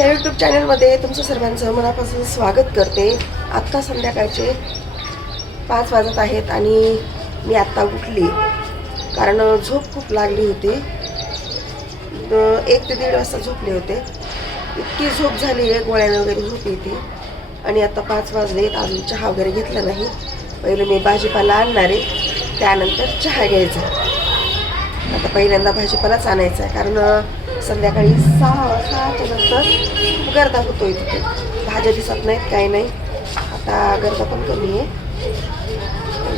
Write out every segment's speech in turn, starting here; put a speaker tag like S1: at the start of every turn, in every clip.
S1: ह्या यूट्यूब चॅनलमध्ये तुमचं सर्वांचं मनापासून स्वागत करते. आत्ता संध्याकाळचे पाच वाजत आहेत आणि मी आत्ता उठली. कारण झोप खूप लागली होती. एक ते दीड वाजता झोपले होते. इतकी झोप झाली आहे गोळ्यानं वगैरे झोप येते. आणि आता पाच वाजलेत अजून चहा वगैरे घेतला नाही. पहिले मी भाजीपाला आणणार आहे. त्यानंतर चहा घ्यायचा. आता पहिल्यांदा भाजीपालाच आणायचा आहे कारण संध्याकाळी सहा सहाच्या नंतर खूप गर्दा होतोय तिथे. भाज्या दिसत नाहीत काही नाही. आता गर्दा पण कमी आहे.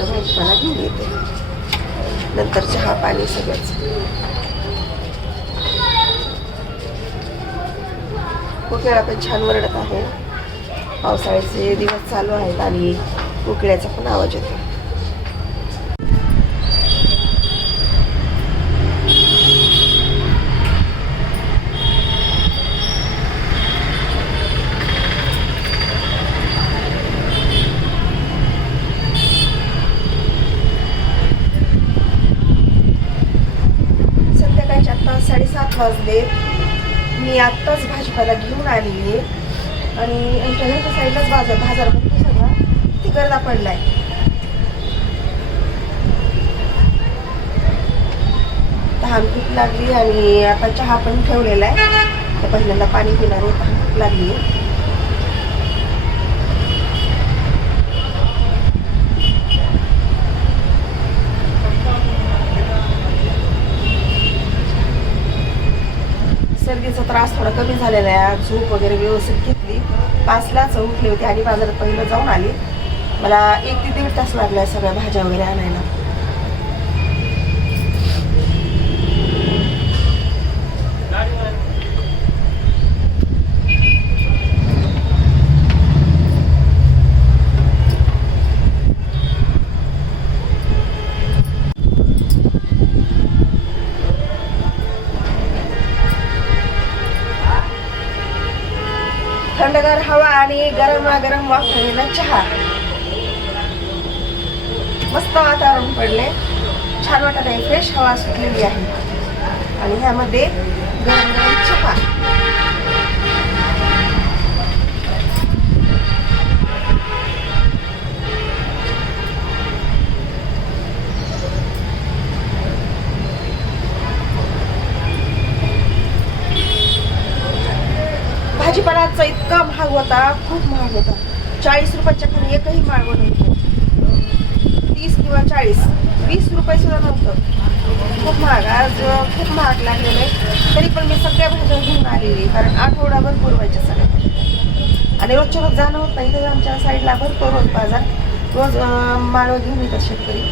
S1: भाजीपाला घेऊन येते. नंतर चहा पाणी सगळंच. कोकिळा पण छान वरडत आहे. पावसाळ्याचे दिवस चालू आहेत आणि कोकिळ्याचा पण आवाज येतो संध्याकाळचे आत्ता साडेसात वाजले. मी आत्ताच भाजीपाला घेऊन आली आहे आणि आमच्या घरच्या साईडलाच बाजार बाजार बघतो सगळा. ती गर्दा पडलाय. तहान खूप लागली आणि आता चहा पण ठेवलेला आहे. तर पहिल्यांदा पाणी पिणार आहे तहान खूप लागली आहे सर्दीचा त्रास थोडा कमी झालेला आहे. झोप वगैरे व्यवस्थित घेतली. पाचलाच उठले होते आणि बाजारात पहिलं जाऊन आली. मला एक ते दीड तास लागला सगळ्या भाज्या वगैरे आणायला. थंडगार हवा आणि गरमागरम वाफलेला चहा. मस्त वातावरण पडले छान वाटत आहे फ्रेश हवा सुटलेली आहे. आणि ह्यामध्ये गरम गरम होता खूप महाग होता. चाळीस रुपयाच्या खाली एकही माळवण नव्हतं तीस किंवा चाळीस वीस रुपये सुद्धा नव्हतं. खूप महाग. आज खूप महाग लागलेलं आहे. तरी पण मी सगळ्या भाज्या घेऊन आलेली कारण आठवडाभर पुरवायच्या सगळ्या. आणि रोजच्या रोज जाणं होत नाही तर आमच्या साईडला भरतो रोज बाजार. रोज अं, माळवं घेऊन येतात शेतकरी.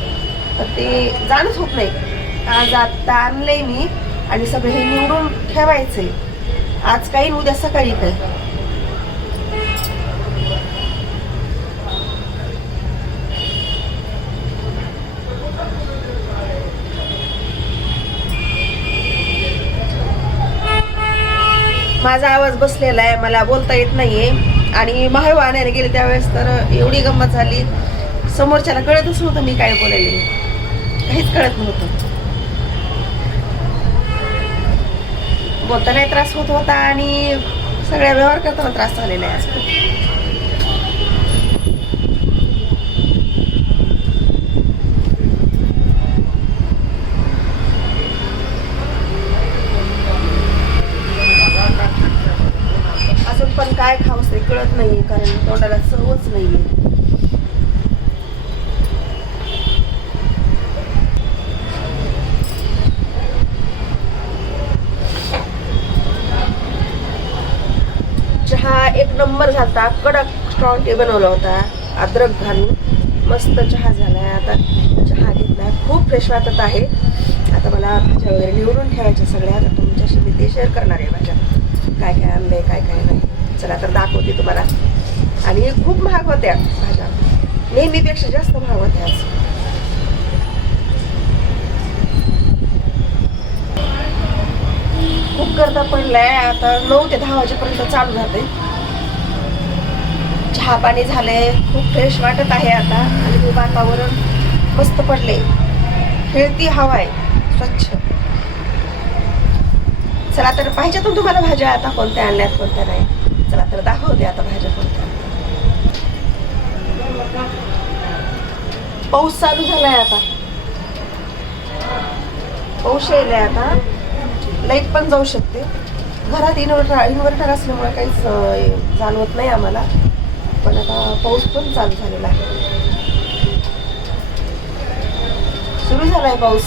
S1: तर ते जाणंच होत नाही. आज आता आणलंय मी आणि सगळं हे निवडून ठेवायचंय. आज काही उद्या सकाळी काही. माझा आवाज बसलेला आहे मला बोलता येत नाही आहे आणि महाव आणायला गेले त्यावेळेस तर एवढी गंमत झाली. समोरच्याला कळतच नव्हतं मी काय बोलायले. काहीच कळत नव्हतं. बोलतानाही त्रास होत होता आणि सगळ्या व्यवहार करताना त्रास झालेला आहे. आज खूप. अजून पण काय खावंस ते कळत नाही कारण तोंडाला चवच नाहीये चहा एक नंबर झाला कडक स्ट्रॉंग टी बनवला होता अद्रक घालून मस्त चहा झाला आहे आता चहा घेतला खूप फ्रेश वाटत आहे. आता मला भाज्या वगैरे निवडून ठेवायच्या सगळ्या. आता तुमच्याशी मी ते शेअर करणार आहे भाज्या. काय काय आणलंय काय काय नाही. चला तर दाखवते तुम्हाला. आणि खूप महाग होत्या भाज्या. नेहमीपेक्षा जास्त महाग होत्या. आज खूप गर्दा पडलाय. आता नऊ ते दहा वाजेपर्यंत चालू राहते चहा पाणी झाले. खूप फ्रेश वाटत आहे आता. आणि हे वातावरण मस्त पडले. खेळती हवा आहे स्वच्छ. चला तर पाहिजे तर तुम्हाला भाज्या आता कोणत्या आणल्यात कोणत्या नाही. चला तर दाखवते आता भाज्या कोणत्या पाऊस चालू झालाय आता. पाऊस यायलाय आता. लाइट पण जाऊ शकते. घरात इन्व्हर्टर इन्व्हर्टर असल्यामुळे काहीच जाणवत नाही आम्हाला. पण आता पाऊस पण चालू झालेला आहे. सुरू झालाय पाऊस.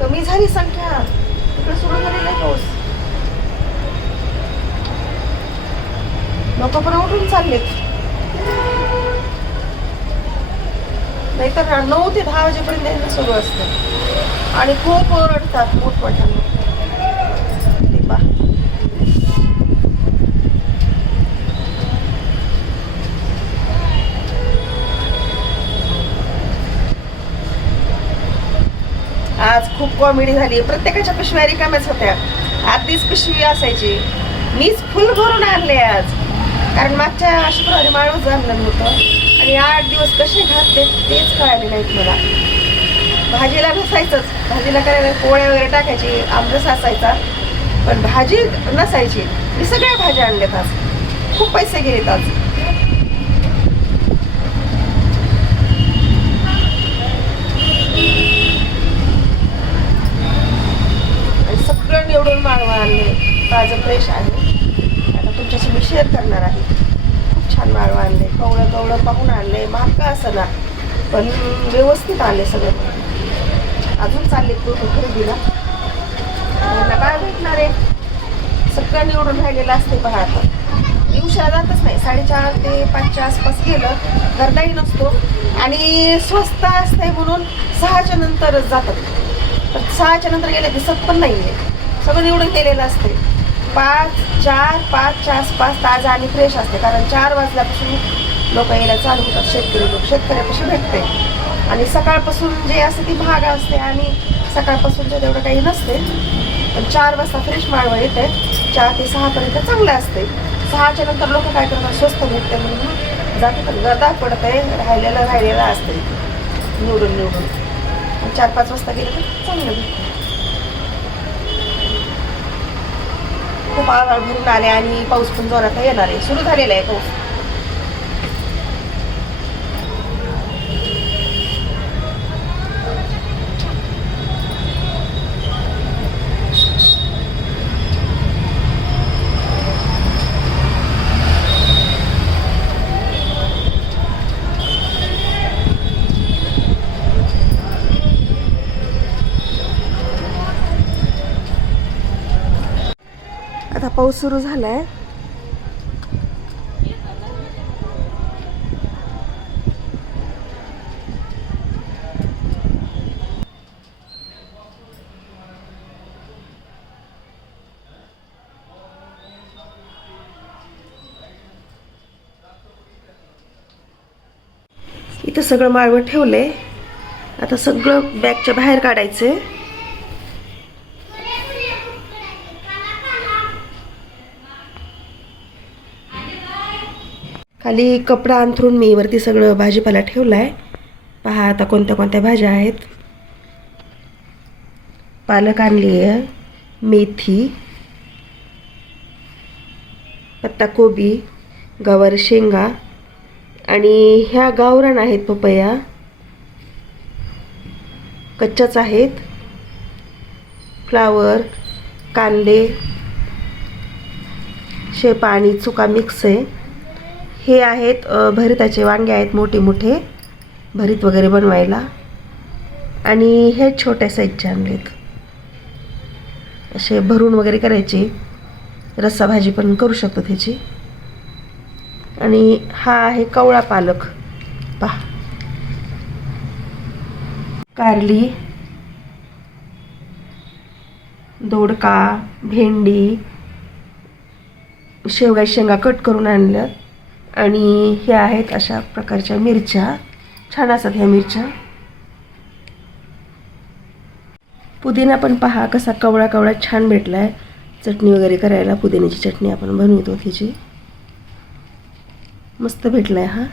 S1: कमी झाली संख्या. इकडे सुरू झालेला आहे पाऊस. लोक पण उठून चाललेत. नाहीतर नऊ ते दहा वाजेपर्यंत सुरू असतं. आणि खूप ओरडतात मोठमोठ्यानं कॉमेडी झाली प्रत्येकाच्या पिशव्या रिकाम्याच होत्या. आधीच पिशवी असायची. मीच फुल भरून आणले आज. कारण मागच्या शुक्रवारी माळूच आणलं होतं आणि आठ दिवस कसे घातले तेच कळाले नाहीत मला. भाजीला नसायचंच भाजीला करायला पोळ्या वगैरे टाकायची आमरस असायचा. पण भाजी नसायची. मी सगळ्या भाज्या आणल्यात आज. खूप पैसे गेलेत आज आणि सगळं निवडून माळवा आणले ताजं फ्रेश आहे. आता तुमच्याशी मी शेअर करणार आहे. खूप छान माळवा आणले कवळं कवळं पाहून आणले. महाग का असं ना? पण व्यवस्थित आले सगळं. अजून चालले पूर्ण खरेदीला. त्यांना काय भेटणार आहे? सगळं निवडून राहिलेलं असते पहा आता. मी उशिरा जातच नाही. साडेचार ते पाचच्या आसपास गेलं. गर्दाही नसतो. आणि स्वस्त असते म्हणून सहाच्या नंतरच जातात. पण सहाच्या नंतर गेले दिसत पण नाही आहे सगळं निवडून केलेलं असते पाच चार पाच चार आसपास ताजा आणि फ्रेश असते. कारण चार वाजल्यापासून लोक यायला चालू होतात. शेतकरी लोक शेतकऱ्यापाशी भेटते. आणि सकाळपासून जे असते ती भाग असते आणि सकाळपासूनचे तेवढं काही नसते पण चार वाजता फ्रेश माळवं येते. चार ते सहापर्यंत चांगलं असते. सहाच्या नंतर लोक काय करतात? स्वस्त भेटते म्हणून जाते पण गर्दा पडते आहे. राहिलेलं राहिलेलं असते निवडून निवडून. चार पाच वाजता गेलं तर चांगलं भेटतं. खूप आभाळ भरून आले आणि पाऊस पण जोरात येणार आहे. सुरू झालेला आहे पाऊस आता पाऊस सुरू झालाय. इथं सगळं माळवं ठेवलंय. आता सगळं बॅगच्या बाहेर काढायचंय. खाली कपडा अंथरून मी वरती सगळं भाजीपाला ठेवला आहे पहा आता कोणत्या कोणत्या भाज्या आहेत. पालक आणली आहे मेथी पत्ताकोबी गवार शेंगा आणि ह्या गावरान आहेत पपया. कच्च्याच आहेत. फ्लावर कांदे शेपा आणि चुका मिक्स आहे. हे आहेत भरिताचे वांगे आहेत मोठे मोठे भरीत वगैरे बनवायला. आणि हे छोट्या साईजचे आणलेत. असे भरून वगैरे करायचे. रस्सा भाजी पण करू शकतो त्याची. आणि हा आहे कवळा पालक. पहा. कारली. दोडका भेंडी. शेवगा शेंगा कट करून आणल्या आणि हे आहेत अशा प्रकारच्या मिरच्या. छान असतात ह्या मिरच्या. पुदिना पण पहा कसा कवळा कवळा छान भेटला आहे चटणी वगैरे करायला पुदिन्याची चटणी आपण बनवतो त्याची मस्त भेटला आहे हा.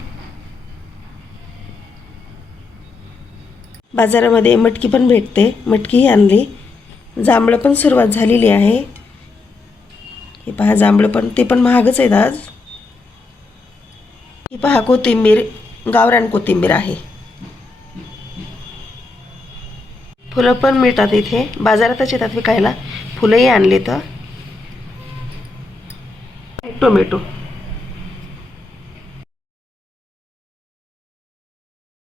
S1: बाजारामध्ये मटकी पण भेटते. मटकीही आणली. जांभळं पण सुरुवात झालेली आहे. हे पहा जांभळं पण ते पण महागच आहेत आज. ही पहा कोथिंबीर गावरान कोथिंबीर आहे. फुलं पण मिळतात इथे. बाजारातच येतात विकायला. फुलंही आणली तर. टोमॅटो.